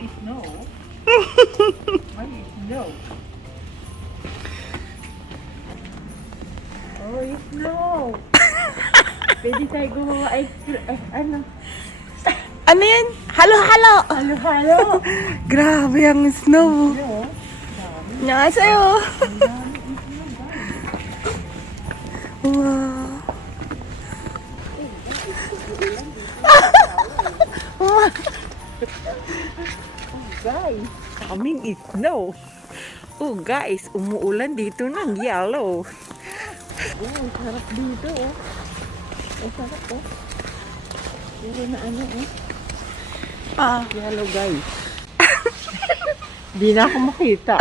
is snow. Why is snow? Oh, it's snow. Pwede tayo gumawa ice cream. Ano? Ano yan? Halo-halo! Halo-halo. Grabe ang snow. Snow? Annyeonghaseyo. Ang dami is snow, guys. Wow. Guys, coming is snow. Oh guys, umuulan dito ng yellow. Oh, sarap dito oh. Oh, sarap oh. Puro na ano oh. Yellow guys. Di na ako makita.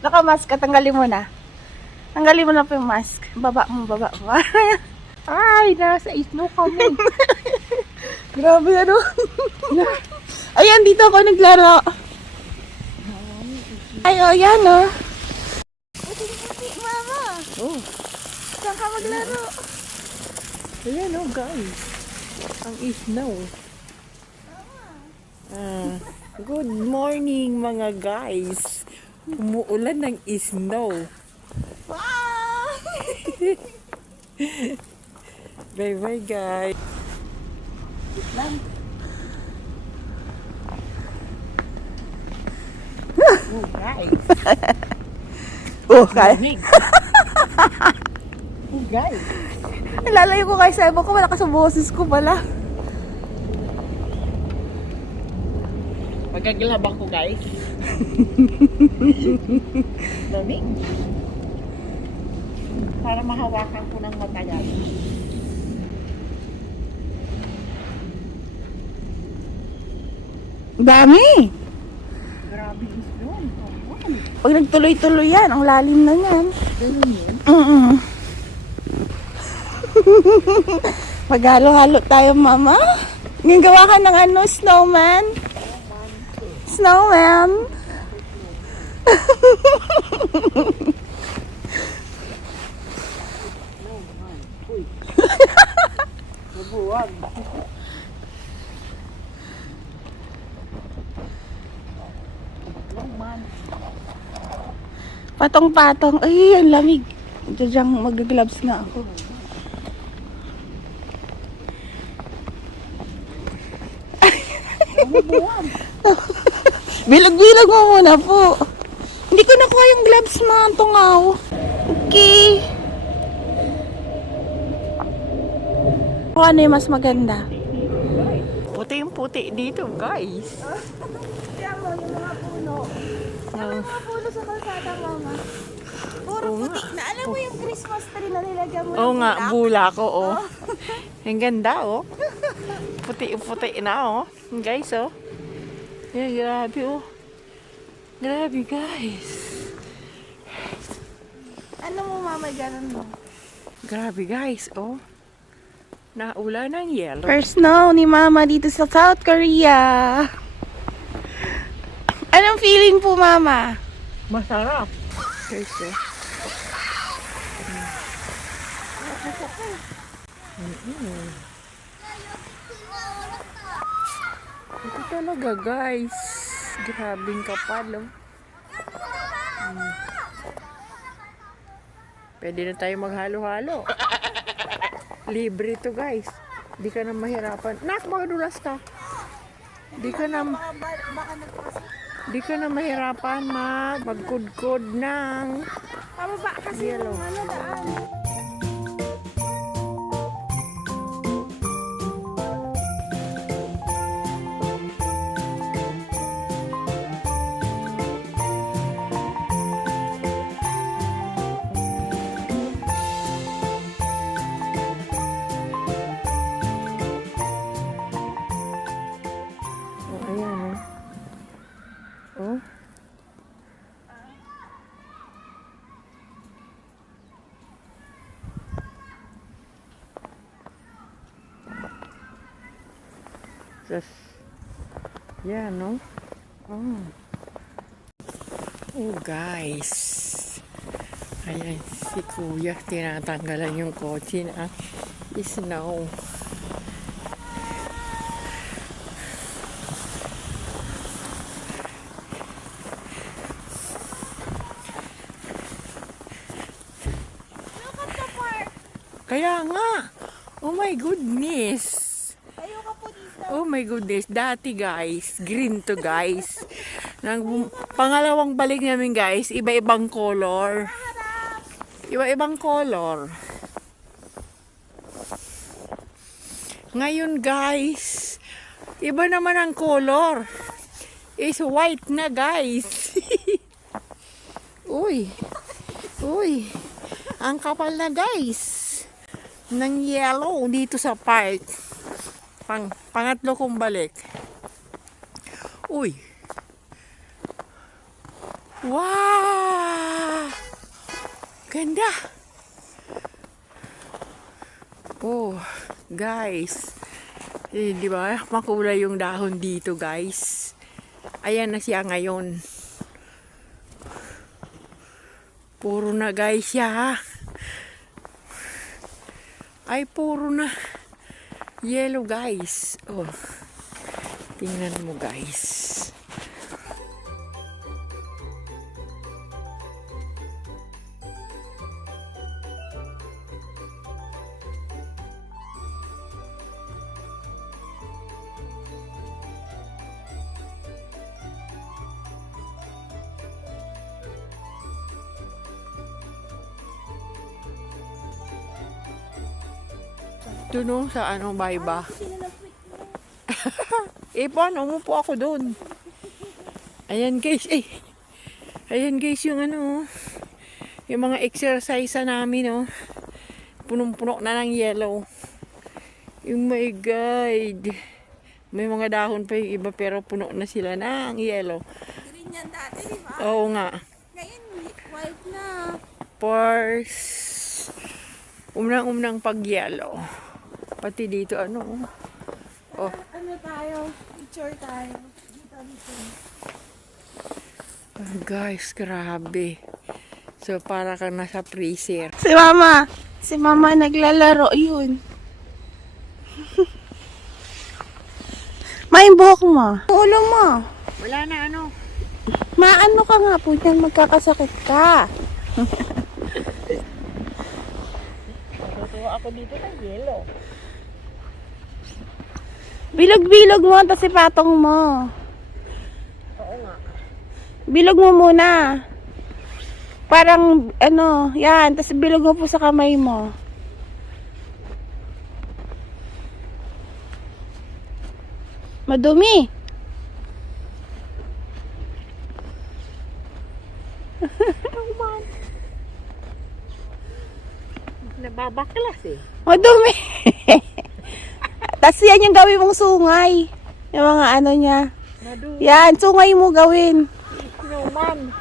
Naka-mask ka, tanggalin mo na. Tanggalin mo na po yung mask. Baba mo. Ay, nasa snow kami. Grabe ano. Ayan, dito ako naglaro. Ay, oh, yan oh. Puti, mama. Oh, Saan ka maglaro? ayan oh guys. Ang snow. Good morning mga guys. Umuulan ng snow. Wow! Bye bye guys. Oh guys. Oh, kaya. Lamig. Oh guys. Lalayo ko kay Sebo ko, wala ka sa boses ko pala. Magaglabang ko guys. Lamig. Para mahawakan ko ng matagal. Dami! Grabe is yun. Pag nagtuloy-tuloy yan, ang lalim na yan. Ganun yun. Maghalo-halo tayo, mama. Gagawa ka ng ano, snowman? Snowman? Mabuwag. Patong-patong. Ay, ang lamig. Diyan mag-gloves nga ako. Mabuwag. Bilag-bilag mo muna po. Hindi ko nakuha yung gloves, ma. Tungaw. Okay. O ano yung mas maganda? Puti yung puti dito guys. Kaya mo, yung mga puno. Yung mga puno sa kalsada, mama. Puro Oo puti. Na alam mo yung Christmas tree na nilagyan mo Oo ng nga, bulak? bula ko oh. Ang ganda oh. Puti-puti na oh. Guys oh. Yeah, grabe oh. Grabe guys. Ano mo, mama, ganun mo? Grabe guys oh. Naulan ng yellow. First snow ni mama dito sa South Korea. Anong feeling po, mama? Masarap. Guys oh. Ito talaga guys. Grabing kapal oh. Pwede na tayo maghalo-halo. Libre to guys. Di ka na mahirapan. Nak, magadulas ka. Di ka na mahirapan magkudkod ng Pababa kasi yellow. yung ano daan. Oh, ayan oh. Oh. Just, yeah, no? Oh. Oh, guys. Ayan, si Kuya, tinatanggalan yung kotse na snow. Kaya nga. Oh my goodness. Tayo ka po dito. Oh my goodness. Dati guys, green to guys. Pangalawang balik namin guys, iba-ibang color. Iba-ibang color. Ngayon guys, iba naman ang color. Is white na guys. Uy. Uy. Ang kapal na guys. Ng yellow dito sa park. Pangatlo kong balik. Uy. Wow. Ganda. Oh, guys. Di ba? Makulay yung dahon dito, guys. Ayan na siya ngayon. Puro na guys siya. Ay, puro na yellow guys. Oh, tingnan mo guys. Doon sa ano, Bayba. Paano? Umupo ako doon. Ayan guys, Ayan guys yung ano, yung mga exercise namin, oh. Punong-puno na ng yellow. Yung my God. May mga dahon pa yung iba pero puno na sila ng yellow. Green yan dati, di ba? Oo nga. Ngayon, white na. Pors. Umnang pag-yellow. Pati dito ano. Oh. Ano tayo? Picture tayo. Dito. Oh, guys, grabe. So, para kang nasa freezer. Si Mama. Si Mama naglalaro yun. May buhok mo. Ulo mo. Wala na ano. Maano ka nga po yan, magkakasakit ka. Tutuwa ako dito ng yellow. Bilog-bilog mo, tapos ipatong mo. Oo nga. Bilog mo muna. Parang, ano, yan. Tapos bilog mo po sa kamay mo. Madumi. Nababaklas eh. Madumi. Tapos yan yung gawin mong sungay. Yung mga ano niya. Madu. Yan, sungay mo gawin. Snowman.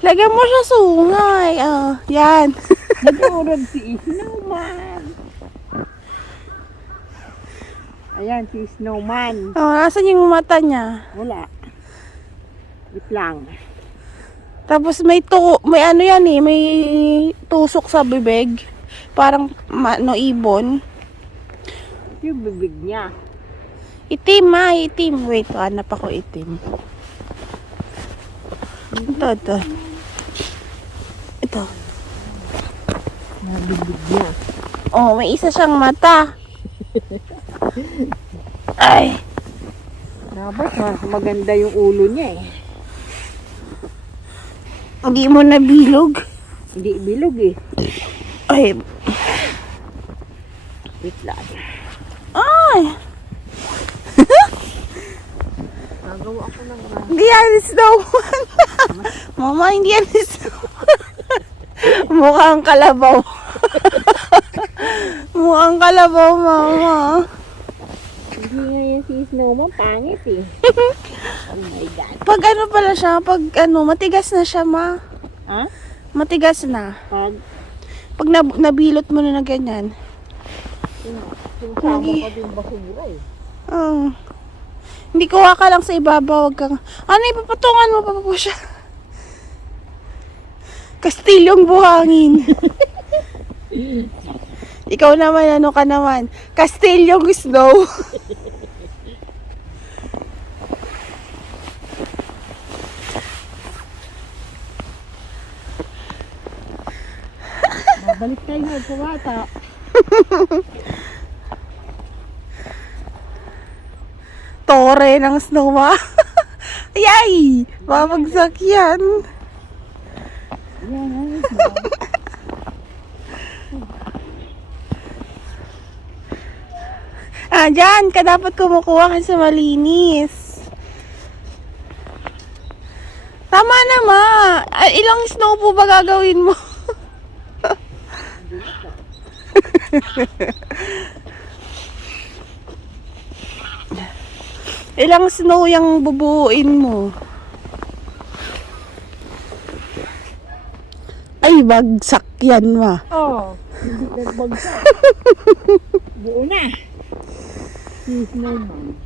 Lagyan mo siya sungay. Oh, yan. Nagurod si Snowman. Ayan, si Snowman. Oh, nasan yung mata niya? Wala. Wait lang. Tapos may ano yan eh, may tusok sa bibig. Parang ibon. Yung bibig niya. Itim itim. Wait, hanap ako itim. Ito. Ito. Bibig niya. Oh, may isa siyang mata. Ay. Dapat maganda yung ulo niya eh. Hindi mo na bilog. Hindi bilog eh. Ay. Wait lang. Ay. Nagawa ako ng Hindi yan snowman. Mama, hindi yan snowman. Mukhang kalabaw. Mukhang kalabaw, Mama. Hindi nga yan si Snowman, pangit eh. Oh my God. Pag ano pala siya, matigas na siya, Ma. Ha? Matigas na. Pag Nabilot mo na ganyan. sinasama ka din basura eh. Hindi kuha ka lang sa ibabaw. Wag kang, ano, ipapatungan mo pa po siya. Kastilyong buhangin. Ikaw naman, ano ka naman? Kastilyong snow. Babalik tayo sa bata. Tore ng snow ah. Yay! Babagsak yan. Dyan ka dapat kumukuha kasi malinis. Tama naman. Ilang snow po ba gagawin mo? Ilang snow yung bubuuin mo? Ay, bagsak yan ma. Oh, hindi nagbagsak. Buo na. He's no man.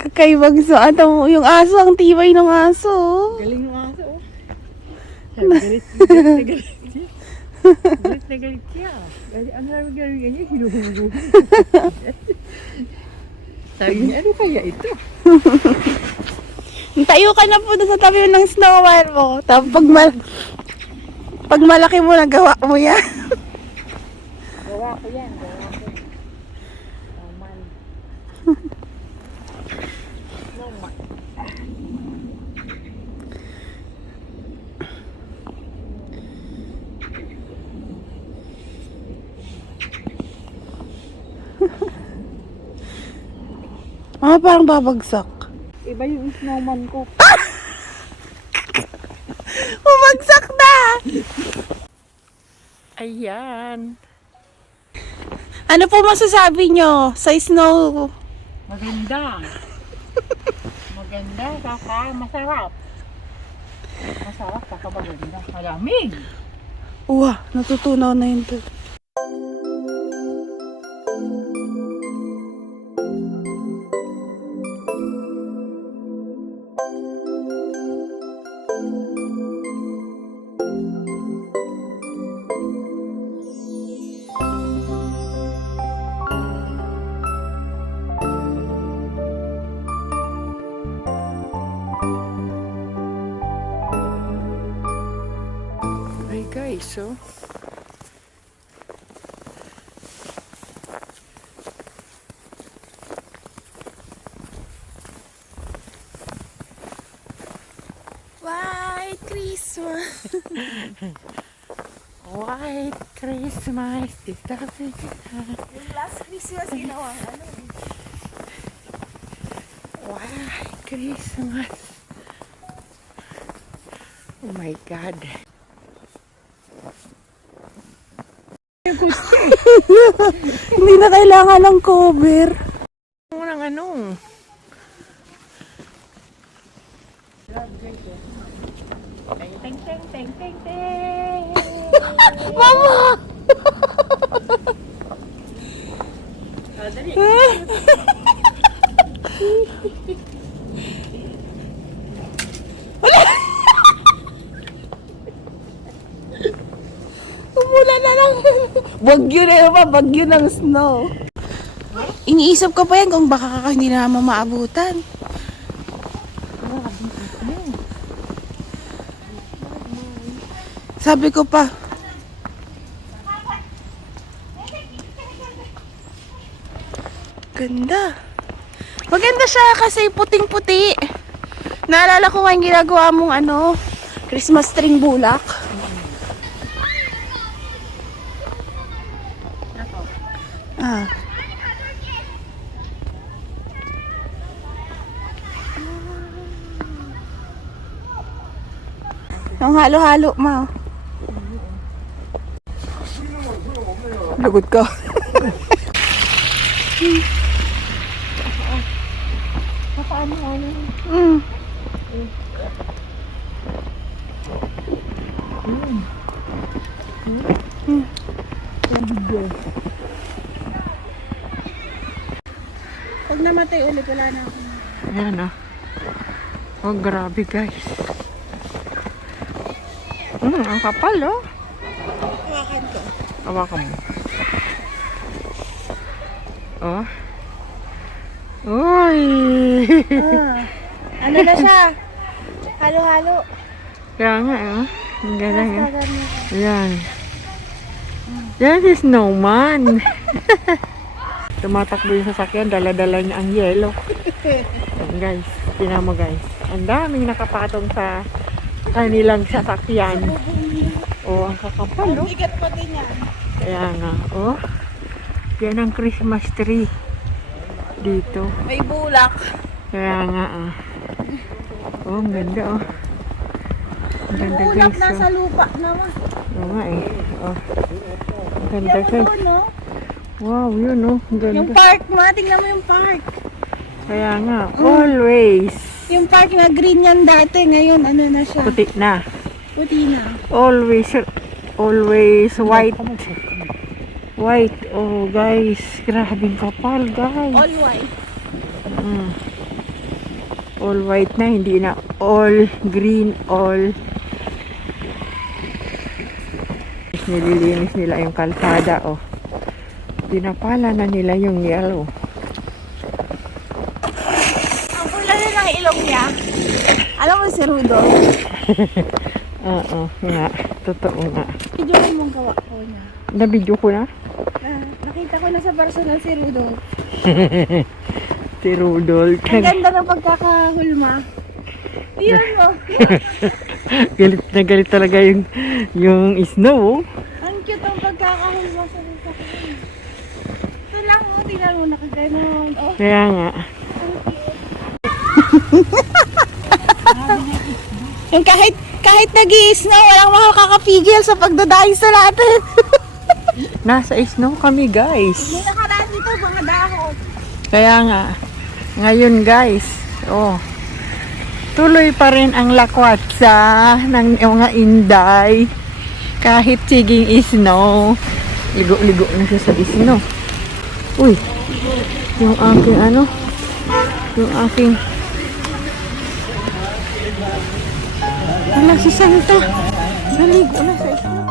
Kakaibag sa ano, yung aso, ang tibay ng aso. Galing ng aso, oh. Galit na galit siya. Galit na galit siya. Ang galing niya, hinuhulog. Sabi niya, ano kaya ito? Tayo ka na po doon sa tabi ng snowman mo. Tapos pag malaki mo, nagawa mo yan. Gawa ko yan, gawa ko. Oh man. No man. Parang babagsak. Iba yung snowman ko. Bumagsak na! Ayan. Ano po masasabi nyo sa snow? Maganda. Maganda, kaka masarap. Masarap, kaka maganda. Malamig. Uwa, natutunaw na yun to. Ay guys, so White Christmas! White Christmas, this doesn't Yung last Christmas ginawa, ano? White Christmas. Oh my God. Hindi na kailangan ng cover. Ng ano? Teng teng teng teng teng. Mama! Dali. Umulan na lang. Bagyo na yun pa, bagyo ng snow. Iniisip ko pa yan kung baka hindi na naman maabutan. Sabi ko pa, ganda. Maganda siya kasi puting-puti. Naalala ko nga yung ginagawa mong ano, Christmas string bulak. Ah. Yung halo-halo, ma. Lagot ka. Paano ano? Mm. Pag namatay ulit, wala na ako. Ayan oh. Oh, grabe guys. Ang kapal oh. Hawakan ko. Hawakan mo. Oh. Uy! Ano na siya? Halo-halo. Kaya nga eh. Ang galing eh. Ganyan. Ayan. Yan si snowman. Tumatakbo yung sasakyan, dala-dala niya ang yelo. Ayan guys, tinan mo guys. Ang daming nakapatong sa kanilang sasakyan. Oh, ang kakapal, oh. Bigat pa din yan. Kaya nga, oh. Yan ang Christmas tree. Dito. May bulak. Kaya nga, ah. Oh, ang ganda, oh. Ang ganda Bulak guys, nasa oh. lupa naman. Oo nga, eh. Oh. Ang ganda Yung guys. doon, no? Wow, yun, oh. Ang ganda. Yung park mo, tingnan mo yung park. Kaya nga, always. Yung park na green yan dati, ngayon ano na siya? Puti na. Puti na. Always white. White. Oh, guys. Grabing kapal, guys. All white. Mm. All white na, hindi na all green, all. Nililinis nila yung kalsada, oh. Pinapala na nila yung yellow. Ang pula rin ang ilong niya. Alam mo si Rudolph? Oo, nga. Totoo nga. Video ko mong gawa ko niya. Nabidyo ko na? Nakita ko na sa personal si Rudolph. Si Rudolph. Ang ganda ng pagkakahulma. Iyon mo. Galit na galit talaga yung snow. Ang cute ang pagkakahulma sa sasakyan. Ito lang mo, tingnan mo, nakaganon. Oh, Kaya nga. yung kahit nag-i-snow, walang makakapigil sa pagdadayo sa natin. Nasa snow kami, guys. May nakaraan dito, mga dahon. Kaya nga. Ngayon, guys. Oh. Tuloy pa rin ang lakwatsa ng mga inday. Kahit siging snow. Ligo-ligo na siya sa snow. Uy. Yung aking ano. Yung aking. Wala si Santa. Naligo na sa snow.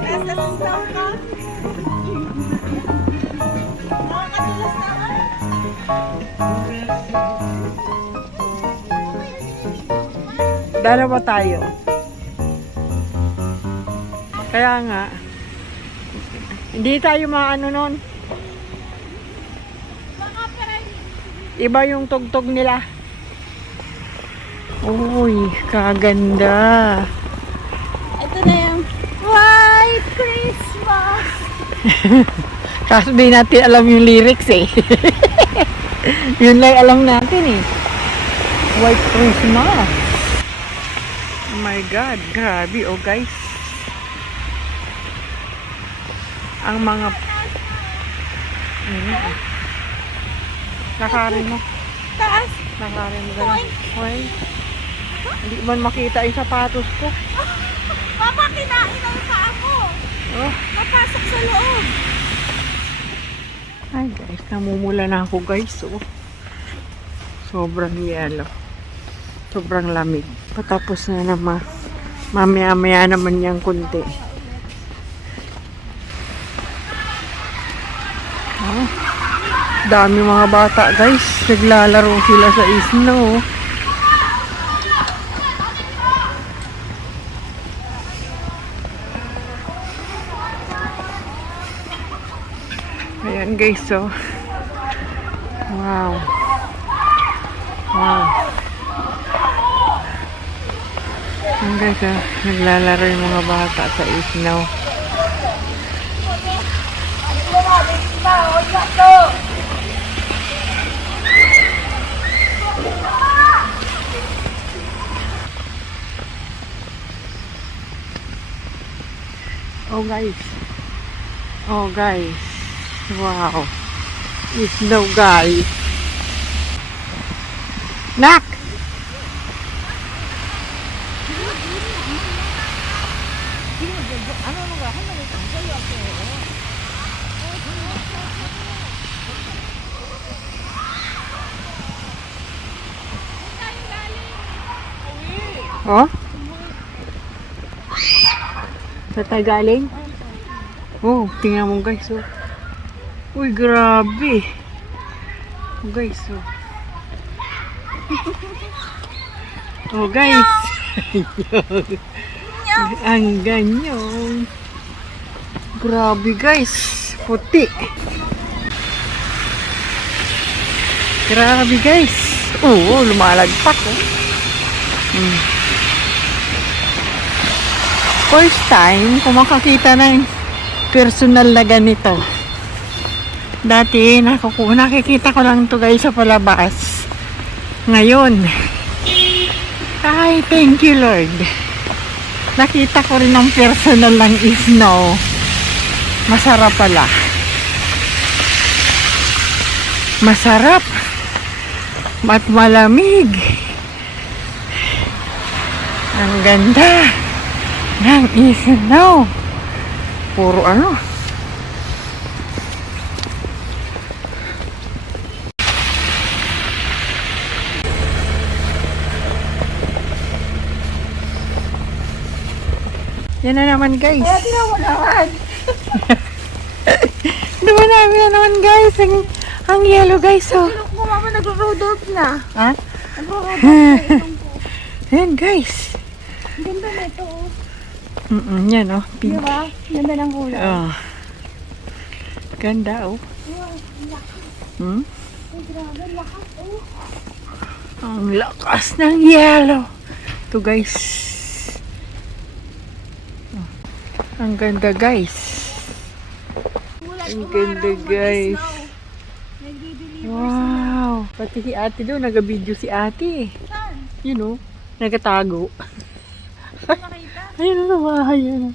Nasa snow ka? Nakakatulas naman. Dalawa tayo. Kaya nga, hindi tayo maano nun. Iba yung tugtog nila. Uy, kaganda. Ito na yung White Christmas. Kaso di natin alam yung lyrics eh. Yun lang alam natin eh. White Christmas. Oh my God, grabe oh guys. Ang mga nakarin mo. Taas. Nakarin mo ganun. Hoy. Hindi man makita yung sapatos ko. Papa, kinain ang paa ko. Oh. Napasok sa loob. Ay guys, namumula na ako guys. Oh. Sobrang yelo. Sobrang lamig. Patapos na naman. Mamaya-maya naman yung kunti. Oh. Dami mga bata guys. Naglalaro sila sa snow. Ayan guys, so wow. Wow. Ayan guys, oh, naglalaro yung mga bata sa snow. Oh guys. Oh guys. Wow. Snow guys. Nak! Oh? Sa tayo galing? Oh, tingnan mo guys. Oh. Uy, grabe. Guys, oh. Oh, guys. Ang ganyan. Grabe, guys. Puti. Grabe, guys. Oo, lumalagpak, oh. First time, kung makakita ng personal na ganito. Dati, nakikita ko lang to guys sa palabas. Ngayon, ay, thank you Lord. Nakita ko rin ng personal ng snow. Masarap pala. Masarap. At malamig. Ang ganda ng snow. Puro ano. Yan na naman guys. Kaya tinan mo naman. Diba namin na naman guys. Ang yellow guys. Oh. Look mo mama, nagro-rodolph na. Ha? Nagro-rodolph na yung po. Ayan guys. Ang ganda na ito. Yan oh. Di Pink. ba? Ganda ng kulay. Oh. Ganda oh. Hmm? Ay, grabe, lakas. Oh. Ang lakas ng yellow. Ito guys. Oh. Ang ganda guys. Ang ganda guys. Wow. Pati si ate doon. Nag-video si ate. You know. Nagatago. Ayun na bahay yun.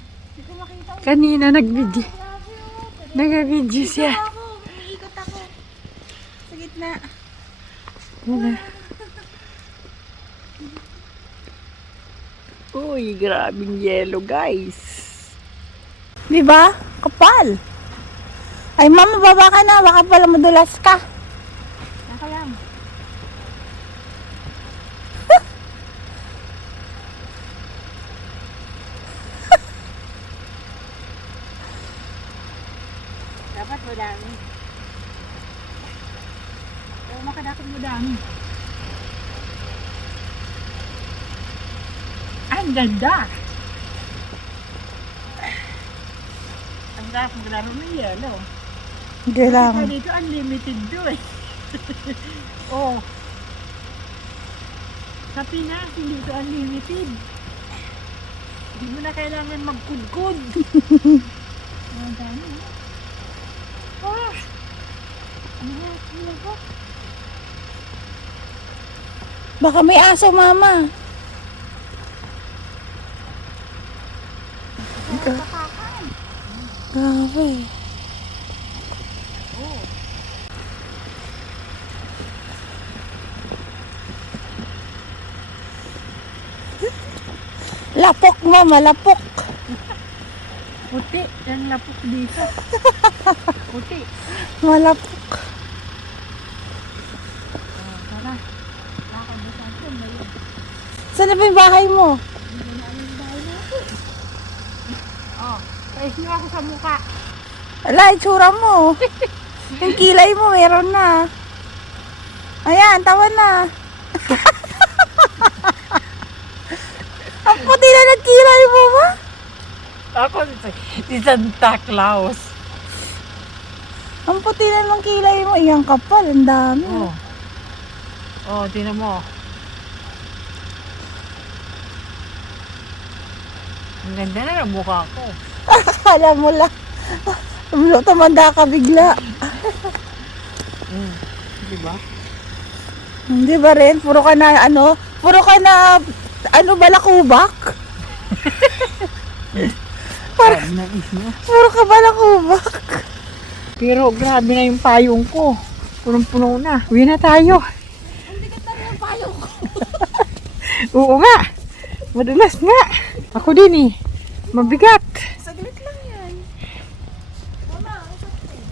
Kanina nag-video. Nag-video siya. Iikot ako. Sa gitna. Uy, grabing yellow guys. Di ba? Kapal. Ay, mama, baba ka na. Baka pala madulas ka. Naka lang. Dapat madami. Pero makadakot madami. Ang ganda. Ang sarap maglaro ng yellow. Kasi Kailangan. dito unlimited doon. Oh. Sa Pinas, hindi ito unlimited. Hindi mo na kailangan magkudkod. Ang dami. Ah! Baka may aso, mama. Grabe. Lapok, mama, lapok. Puti. Yan lapok dito. Puti. Malapok. Tara. Nakabusan ko na yun. Saan na ba yung bahay mo? Oh. Pais niyo ako sa mukha. Ala, itsura mo. Yung kilay mo, meron na. Ayan, tawa na. Ang puti na ng kilay mo, ma. Ako si Santa Claus. Ang puti na ng kilay mo. Iyang kapal, ang dami. Oh. Oh, tingnan mo. Ang ganda na ng mukha ko. Alam mo lang. Tumanda ka bigla. Diba? Hindi ba rin? Puro ka na, balakubak? Parang nais mo. Puro ka balakubak. Pero grabe na yung payong ko. Punong-puno na. Uwi na tayo. Ang bigat na yung payong ko. Oo nga. Madulas nga. Ako din eh. Mabigat. Saglit lang yan. Mama,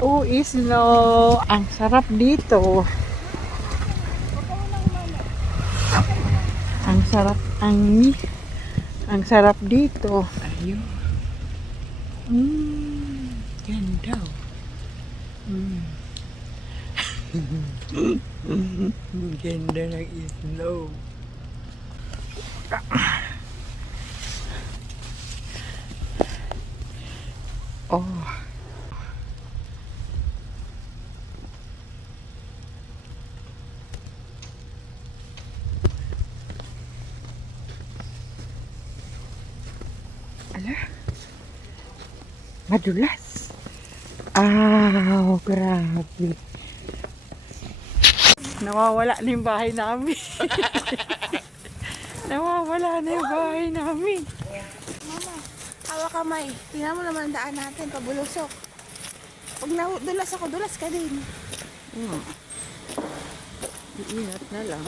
Oo, snow. Ang sarap dito. Ang sarap. Ang sarap dito. Ayun. Ganda. Ganda ng snow. Oh. Ala. Madulas. Grabe. Nawawala na yung bahay namin. Nawawala na yung bahay namin. Mama, hawa kamay. Tingnan mo naman ang daan natin, pabulusok. Pag nadulas ako, dulas ka din. Iingat na lang.